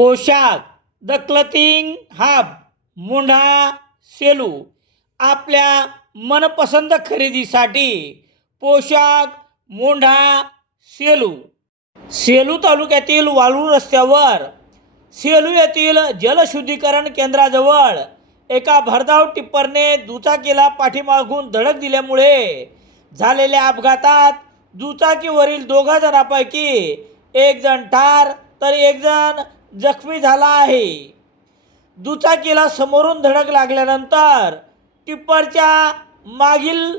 पोशाख the क्लथिंग hub मुंढा Selu आपल्या मनपसंत खरेदीसाठी पोशाख मुंढा सेलू सेलू तालुक्यातील वाळूर रस्त्यावर सेलू येथील जलशुद्धीकरण केंद्राजवळ एका भरधाव टिप्परने दुचाकीला पाठीमागून धडक दिल्यामुळे झालेल्या अपघातात दुचाकीवरील 2 जणांपैकी एक जण ठार तर एक जण जखमी झाला आहे. दुचाकीला समोरून धडक लागल्यानंतर टिप्परच्या मागील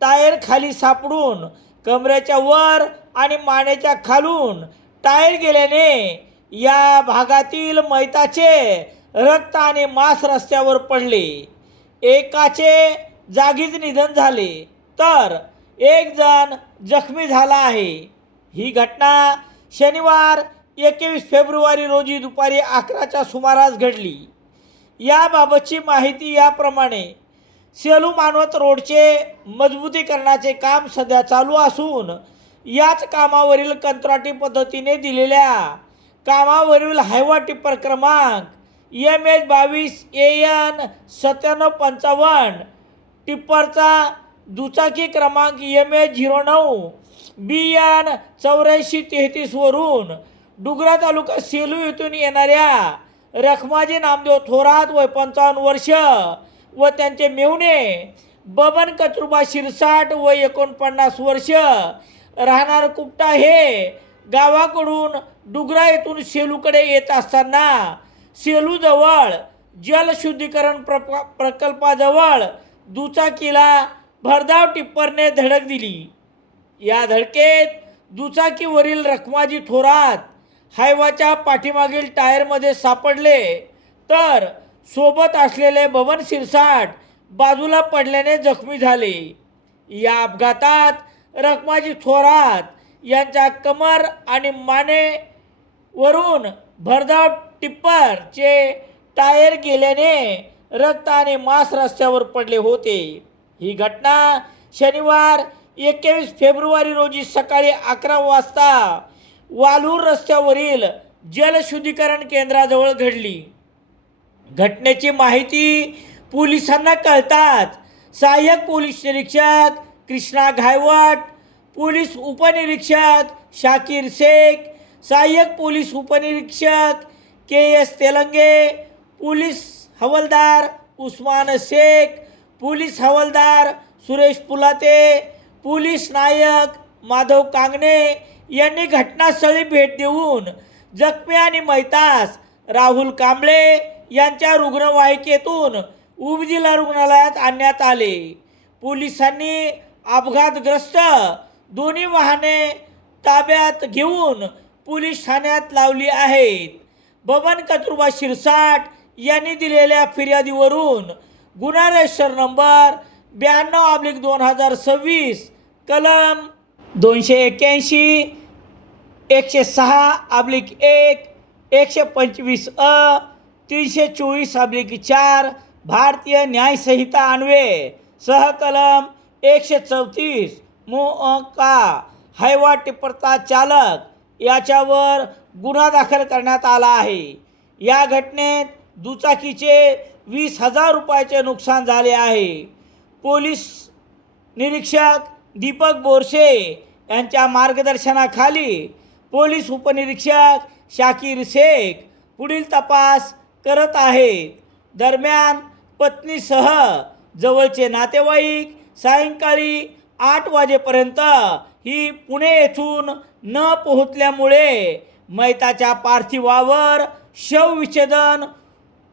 टायर खाली सापडून कमरेच्या वर आणि मानेच्या खालून टायर गेल्याने या भागातील मैताचे रक्त आणि मांस रस्त्यावर पडले. एकाचे जागीच निधन झाले तर एक जण जखमी झाला आहे. ही घटना शनिवार 21 फेब्रुवारी रोजी दुपारी 11च्या सुमारास घडली. याबाबतची माहिती याप्रमाणे: सेलू मानवत रोडचे मजबूतीकरणाचे काम सध्या चालू असून याच कामावरील कंत्राटी पद्धतीने दिलेल्या कामावरील हायवा टिप्पर क्रमांक MH22 AN 9755 टिप्परचा दुचाकी क्रमांक MH09 BN 8433 वरून डुगरा तालुका सेलू येथून येणाऱ्या रखमाजी नामदेव थोरात वय 55 वर्ष व त्यांचे मेहुणे बबन कचरुबा शिरसाट वय 49 वर्ष राहणार कुपटा हे गावाकडून डुगरा येथून सेलूकडे येत असताना सेलूजवळ जलशुद्धीकरण प्रकल्पाजवळ दुचाकीला भरधाव टिप्परने धडक दिली. या धडकेत दुचाकीवरील रखमाजी थोरात हायवाच्या पाठीमागील टायरमध्ये सापडले तर सोबत असलेले बबन शिरसाट बाजूला पडल्याने जखमी झाले. या अपघातात रखमाजी थोरात यांच्या कमर आणि मानेवरून भरधाव टिप्परचे टायर गेल्याने रक्त आणि मांस रस्त्यावर पडले होते. ही घटना शनिवार 21 फेब्रुवारी रोजी सकाळी 11 वाजता वाळूर रस्त्यावरील जलशुद्धीकरण केंद्राजवळ घडली. घटनेची माहिती पोलिसांना कळताच सहाय्यक पोलीस निरीक्षक कृष्णा घायवट, पोलीस उपनिरीक्षक शाकीर शेख, सहाय्यक पोलीस उपनिरीक्षक KS तेलंगे, पोलीस हवालदार उस्मान शेख, पोलीस हवालदार सुरेश पुलाते, पोलीस नायक माधव कांगणे यांनी घटनास्थळी भेट देऊन जखमी आणि मैतास राहुल कांबळे यांच्या रुग्णवाहिकेतून उपजिल्हा रुग्णालयात आणण्यात आले. पोलिसांनी अपघातग्रस्त दोन्ही वाहने ताब्यात घेऊन पोलीस ठाण्यात लावली आहेत. बबन कचरुबा शिरसाट यांनी दिलेल्या फिर्यादीवरून गुन्हा रजिस्टर नंबर 92/2026 कलम 281 106/1 125 324/4 भारतीय न्याय संहिता अन्वये सहकलम 134 मोका हायवा टिप्परचा चालक याच्यावर गुन्हा दाखल करण्यात आला आहे. या घटनेत दुचाकीचे 20,000 रुपयाचे नुकसान झाले आहे. पोलीस निरीक्षक दीपक बोरसे यांच्या मार्गदर्शनाखाली पोलीस उपनिरीक्षक शाकीर शेख पुढील तपास करत आहेत. दरम्यान पत्नीसह जवळचे नातेवाईक सायंकाळी 8 वाजेपर्यंत ही पुणे येथून न पोहोचल्यामुळे मैताच्या पार्थिवावर शवविच्छेदन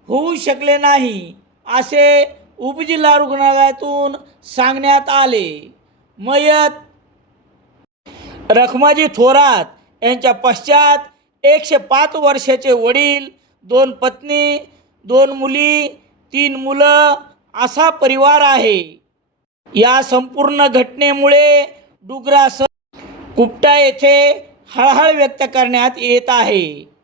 होऊ शकले नाही असे उपजिल्हा रुग्णालयातून सांगण्यात आले. मयत रखमाजी थोरात यांच्या पश्चात 105 वर्षाचे वडील, 2 पत्नी, 2 मुली, 3 मुलं असा परिवार आहे. या संपूर्ण घटनेमुळे डुगरासह कुपटा येथे हळहळ व्यक्त करण्यात येत आहे.